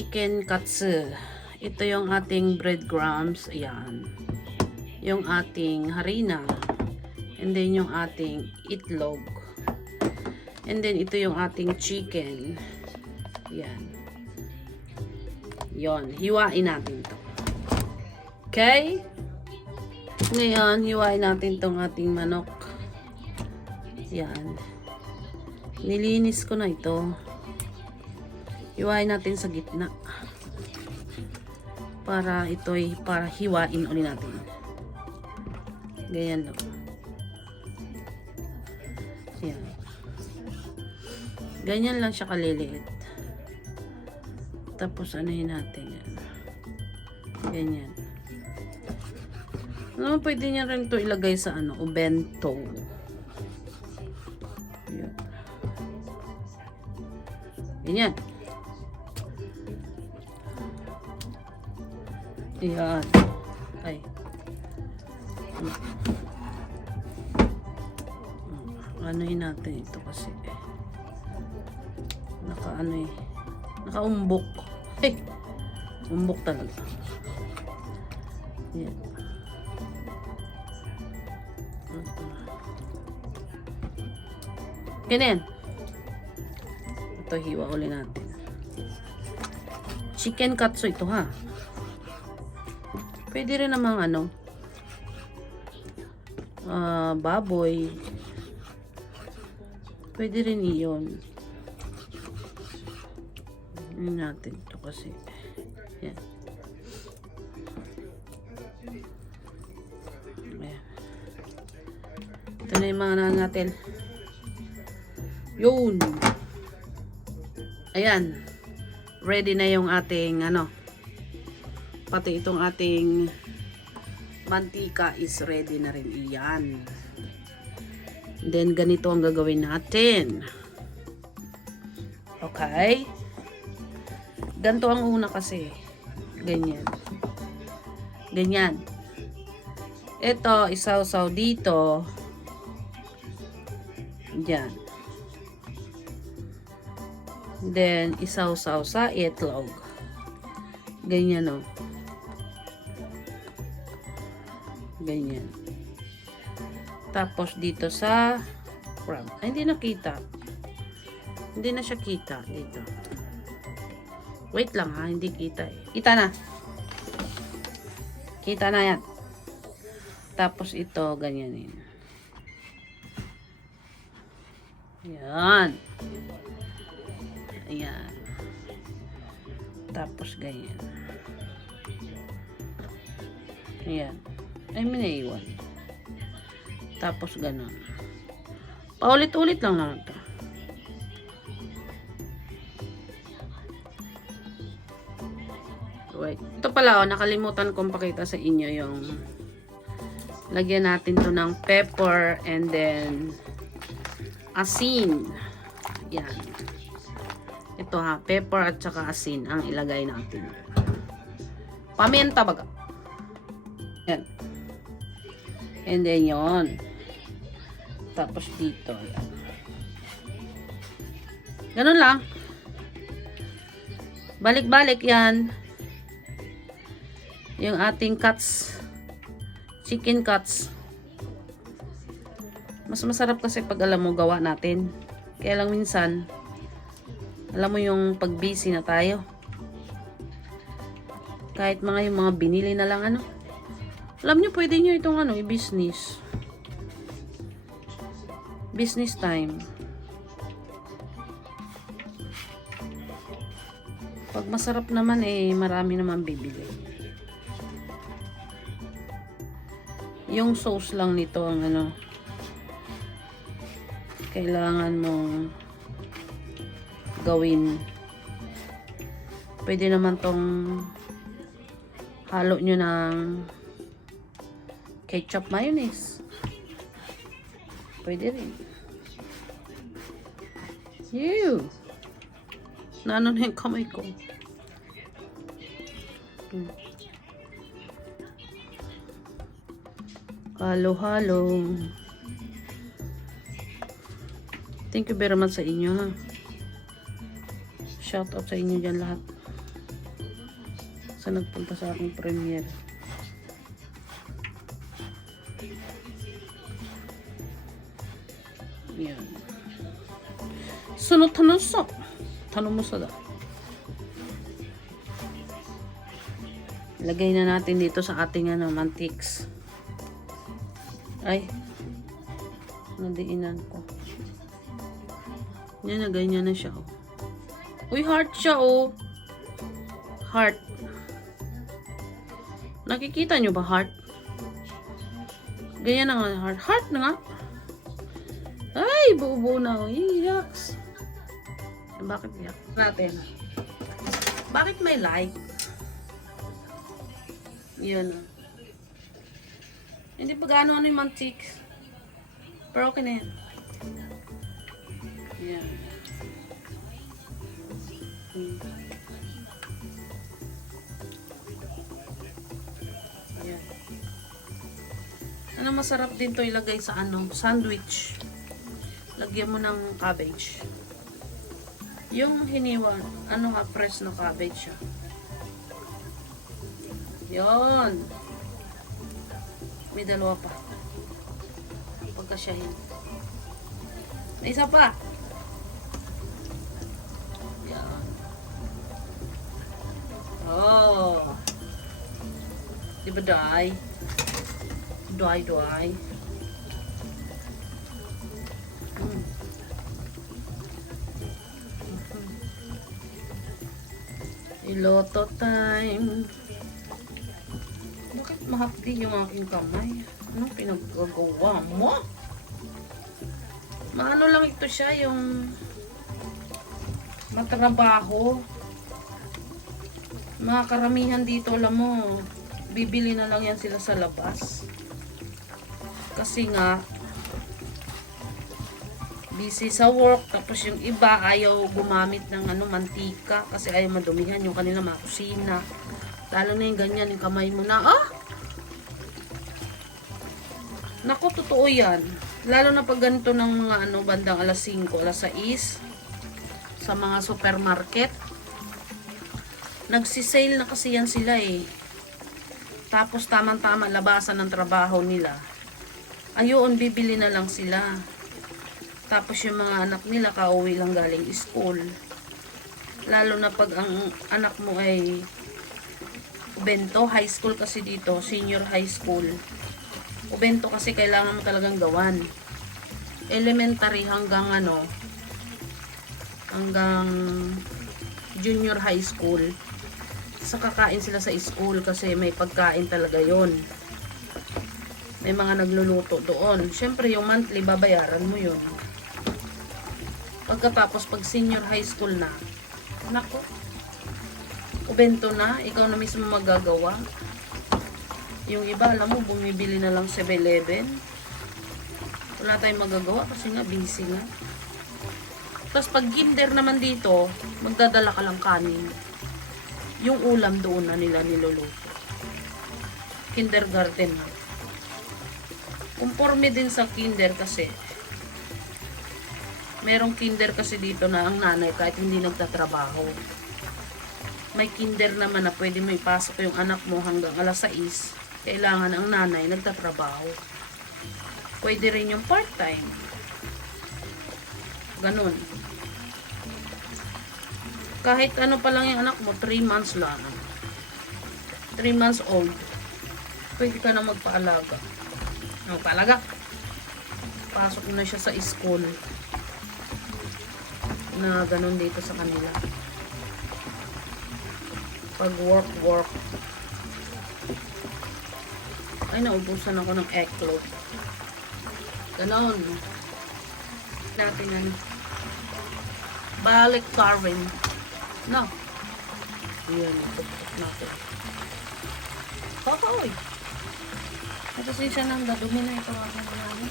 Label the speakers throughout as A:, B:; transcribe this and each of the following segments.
A: chicken katsu. Ito yung ating breadcrumbs. Ayan. Yung ating harina. And then yung ating itlog. And then ito yung ating chicken. Ayan. Yon, hiwain natin to. Okay? Ngayon, hiwain natin tong ating manok. Yan. Nilinis ko na ito. Hiwain natin sa gitna. Para ito'y, para hiwain ulit natin. Ganyan lang. Yan. Ganyan lang siya kaliliit. Tapos anuhin natin yan. Ganyan. Ano, pwede niya rin to ilagay sa ano, o. Ganyan. Yan. Ay. Anuhin natin ito kasi. Naka ano eh. Nakaumbok. Hey! Umbok talaga. Yan. Ganyan. Ito, hiwa uli natin. Chicken katsu ito ha. Pwede rin namang ano, ah, baboy. Pwede rin iyon. Yun natin ito kasi. Yan. Ito na yung mga na natin. Yun. Ayan. Ready na yung ating ano. Pati itong ating mantika is ready na rin iyan. Then ganito ang gagawin natin. Okay? Ganito ang una kasi. Ganyan. Ganyan. Ito, isaw-saw dito. Diyan. Then, isaw-saw sa itlog. Ganyan o. Ganyan. Tapos dito sa crab. Ay, hindi nakita. Hindi na siya kita dito. Wait lang ha, hindi kita eh. Kita na. Kita na yan. Tapos ito, ganyanin. Yan. Ayan. Tapos ganyan. Ayan. Ay, may naiwan. Tapos ganon. Paulit-ulit lang naman to. Wait. Ito pala, oh, nakalimutan kong pakita sa inyo yung lagyan natin to ng pepper and then asin. Yan. Ito ha, pepper at saka asin ang ilagay natin. Paminta baga. Yan. And then yon. Tapos dito. Yan. Ganun lang. Balik-balik yan. Yung ating cuts. Chicken cuts. Mas masarap kasi pag alam mo gawa natin. Kaya lang minsan, alam mo yung pag busy na tayo. Kahit mga yung mga binili na lang ano. Alam nyo, pwede nyo itong ano, i-business. Business time. Pag masarap naman eh, marami naman bibili. Yung sauce lang nito ang ano, kailangan mong gawin. Pwede naman tong halo nyo ng ketchup mayonnaise. Pwede rin. Ew! Naano na yung kamay ko. Hmm. Halo-halo. Thank you very much sa inyo ha. Shout out sa inyo dyan lahat. Sa nagpunta sa aking premiere. Yan. Sunod tanong sa. Tanong mo sa da. Lagay na natin dito sa ating ano, mantics. Ay. Nadiinan ko. Yan, na ganyan na siya. Oh. Uy, heart siya, oh. Heart. Nakikita nyo ba, heart? Ganyan na nga, heart. Heart na nga. Ay, buo-buo na, oh. Yaks. Bakit yak? Natin. Bakit may like? Yun, oh. Hindi pa gaano ano yung mantics. Pero okay na yan. Yan. Hmm. Ano masarap din to ilagay sa ano, sandwich. Lagyan mo ng cabbage. Yung hiniwa, ano ka, fresh na cabbage siya. Yon. May dalawa pa. Pagkasyahin. May isa pa. Yan. Oh. Di dry? Dry. Mm. Iloto time. Bakit mahapdi yung aking kamay? Anong pinagagawa mo? Maano lang ito siya, yung matrabaho. Mga karamihan dito, alam mo, bibili na lang yan sila sa labas. Kasi nga, busy sa work, tapos yung iba ayaw gumamit ng ano, mantika kasi ayaw madumihan yung kanila mga kusina. Lalo na yung ganyan, yung kamay mo na, ah! Nako, totoo yan. Lalo na pag ganito ng mga ano, bandang alas 5, alas 6, sa mga supermarket. Nagsisale na kasi yan sila eh. Tapos tamang-tama labasan ng trabaho nila. Ayun, bibili na lang sila. Tapos yung mga anak nila kauwi lang galing school. Lalo na pag ang anak mo ay bento, high school kasi dito, senior high school. Ubento kasi kailangan mo talagang gawan. Elementary hanggang ano, hanggang junior high school. Sa kakain sila sa school kasi may pagkain talaga yon. May mga nagluluto doon. Siyempre yung monthly babayaran mo yun. Pagkatapos pag senior high school na, nako, ubento na, ikaw na mismo magagawa. Yung iba, alam mo, bumibili na lang 7-Eleven. Wala tayong magagawa kasi nga busy nga. Tapos pag kinder naman dito, magdadala ka lang kanin. Yung ulam doon na nila niluluto. Kindergarten na. Conforme din sa kinder kasi. Merong kinder kasi dito na ang nanay kahit hindi nagtatrabaho. May kinder naman na pwede mo ipasok yung anak mo hanggang alas 6 kailangan ang nanay nagtatrabaho. Pwede rin yung part-time. Ganun. Kahit ano pa lang yung anak mo, 3 months lang. 3 months old. Pwede ka na magpaalaga. Magpaalaga. Pasok na siya sa school. Na ganun dito sa kanila. Pag work, work. Ay, naubusan ako ng egg float. Ganon. Natin ano. Balik carving. No. Yan, natin. Kakaoy. Ito siya ng dadumi na ito. Na namin.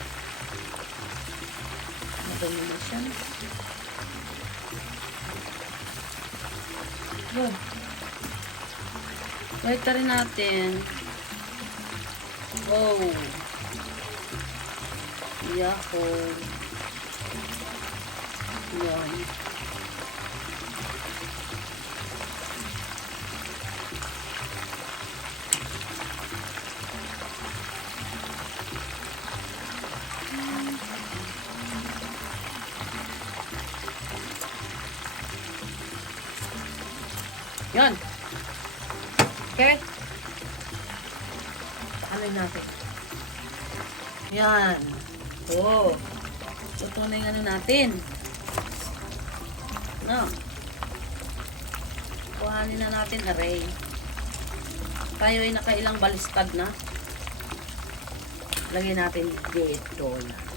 A: Madumi na siya. Good. Balik rin natin. Oh. Yahoo. Yan. Yan. Okay? Ano natin? Yan. Oh. Ito na yung ano natin. No. Kuhanin na natin array. Tayo ay nakailang balistad na. Lagyan natin dito. Hmm.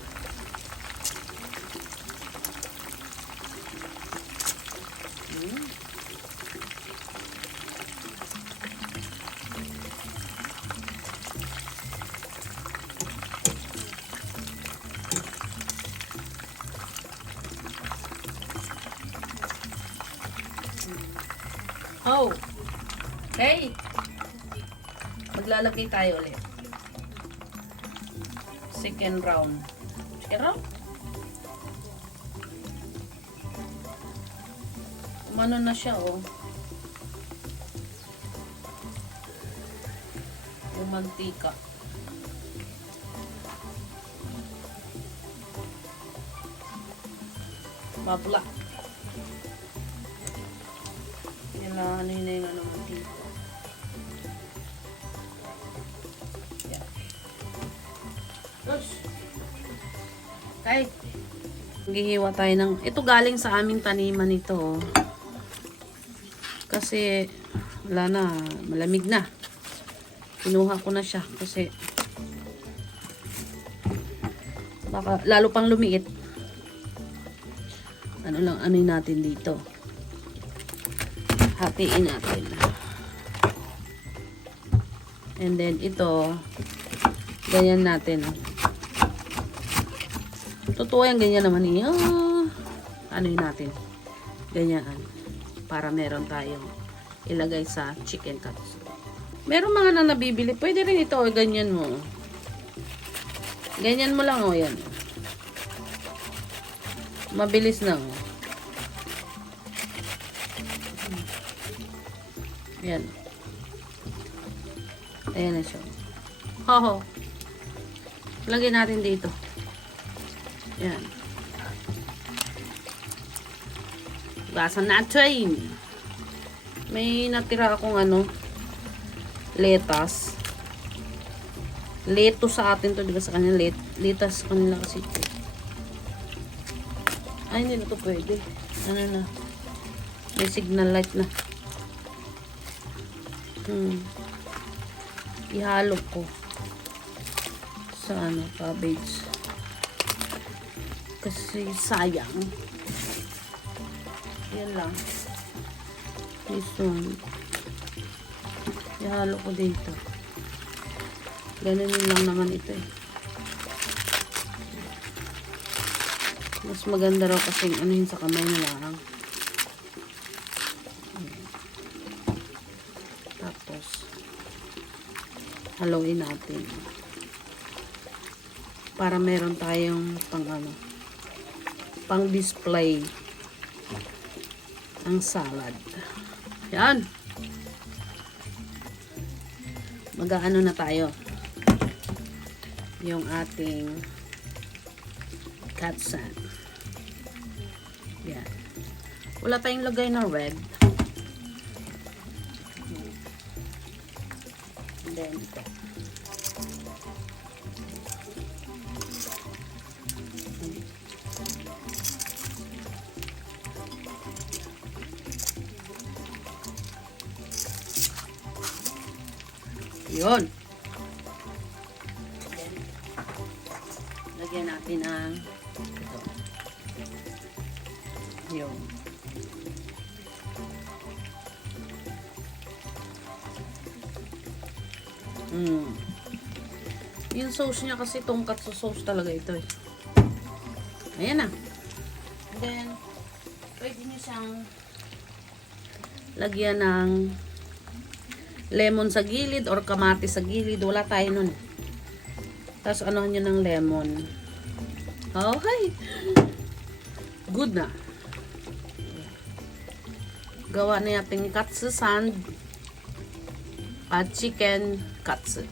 A: Okay. Maglalagay tayo ulit. Second round. Second round? Umano na siya, oh. Yung mantika. Babla. Kailangan yun na ano mantika. Okay. Gihiwa tayo ng... Ito galing sa aming taniman ito. oh. Kasi, wala na. Malamig na. Kinuha ko na siya. Kasi, baka lalo pang lumiit. Ano lang, ano natin dito. Hatiin natin. And then, ito, ganyan natin. oh. Totoo yan, ganyan naman eh. Ah, ano yun natin? Ganyan. Para meron tayong ilagay sa chicken katsu. Meron mga na nabibili. Pwede rin ito, oh, ganyan mo. Ganyan mo lang, oh, yan. Mabilis na, oh. Yan. Ayan na siya. Hoho. Lagyan natin dito. Yan. Gasan natin. May natira akong ano, letas. Leto sa atin to, di ba sa kanya? Let, letas kanila kasi. Ay, hindi na to pwede. Ano na? May signal light na. Hmm. Ihalo ko sa ano, cabbage. Kasi sayang. Yan lang. This one. Ihalo ko dito. Ganun lang naman ito eh. Mas maganda raw kasi ano yun sa kamay na lang. Tapos, haluin natin. Para meron tayong pang ano, pang display ang salad. Yan. Mag-ano na tayo. Yung ating katsan. Yan. Wala tayong lagay na red. And then ito. Yun. Lagyan natin ng ito. Yun. Mm. Yung sauce niya kasi tongkatsu sauce talaga ito eh. Ayan na. And then, pwede niyo siyang lagyan ng lemon sa gilid or kamatis sa gilid. Wala tayo nun. Tapos ano nyo ng lemon. Okay. Good na. Gawa na yating katsu sand at chicken katsu.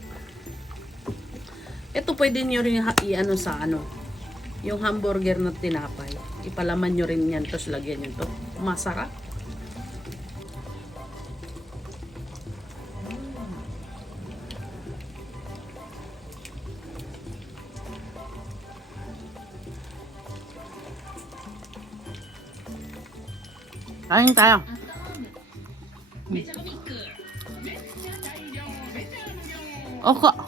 A: Ito pwede nyo rin i-ano sa ano, yung hamburger na tinapay. Ipalaman nyo rin yan, tapos lagyan nyo to. Masarap. Kain tayo. Oka. Hmm.